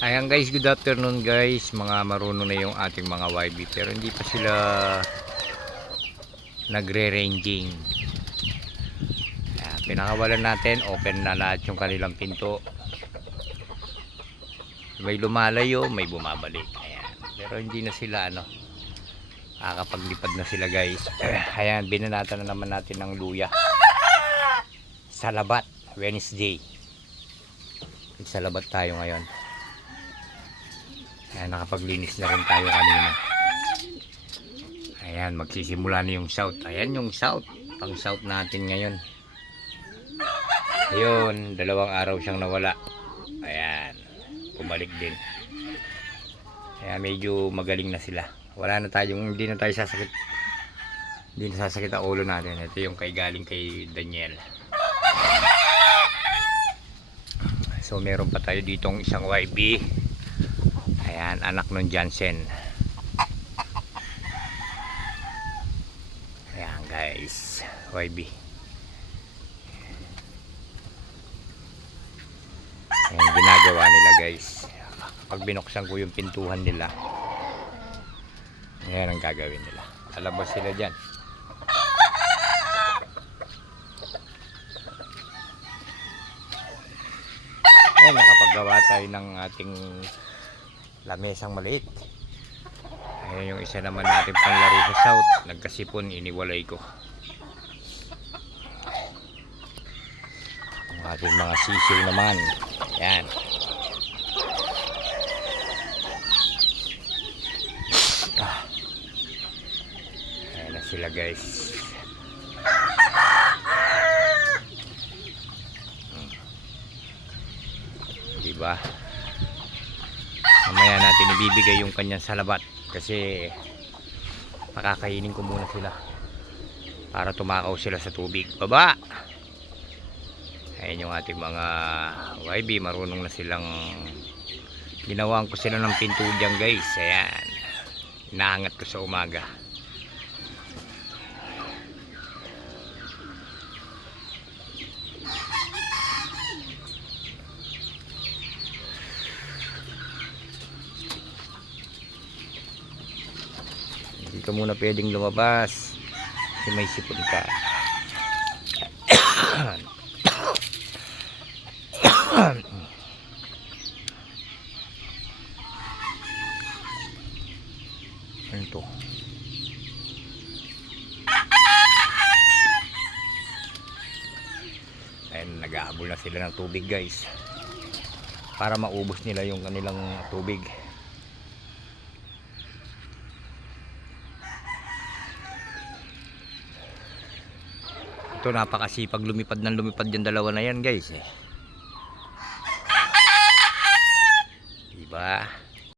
Ayan guys, good afternoon guys. Mga marunong na yung ating mga YB pero hindi pa sila nagre-ranging. Pinakawalan natin, open na lahat yung kanilang pinto. May lumalayo, may bumabalik. Ayan. Pero hindi na sila kakapaglipad na sila guys. Ayan, binanatan na naman natin ng luya. Salabat, Wednesday. Salabat tayo ngayon. Ayan, nakapaglinis na rin tayo kanina. Ayan, magsisimula na yung south. Ayan yung south, pang south natin ngayon. Ayun, 2 araw siyang nawala. Ayan, bumalik din. Ayan, medyo magaling na sila. Wala na tayong, hindi na tayo sasakit. Hindi na sasakit ang ulo natin. Ito yung galing kay Daniel. So meron pa tayo ditong isang YB. Ayan, anak ng Jansen. Ayan guys, YB. Ayan, ginagawa nila guys. Pag binuksan ko yung pintuhan nila, ayan ang gagawin nila. Lalabas sila dyan. Ayan, nakapagawa tayo ng ating lamesang maliit. Ayan yung isa naman natin panglaro sa south. Nagkasipon, iniwalay ko. Ang ating mga sisiw naman. Ayan. Ayan na sila guys. Diba? Mamaya natin ibibigay yung kanyang salabat kasi pakakainin ko muna sila para tumakaw sila sa tubig. Baba! Ayan yung ating mga YB, marunong na silang, ginawaan ko sila ng pinto dyan guys. Ayan, inaangat ko sa umaga. Hindi ka muna pwedeng lumabas kasi may sipon ka. Ano to? Ayan, nag-aabol na sila ng tubig guys para maubos nila yung kanilang tubig. Ito, napakasipag lumipad ng lumipad yung dalawa na yan guys. Diba?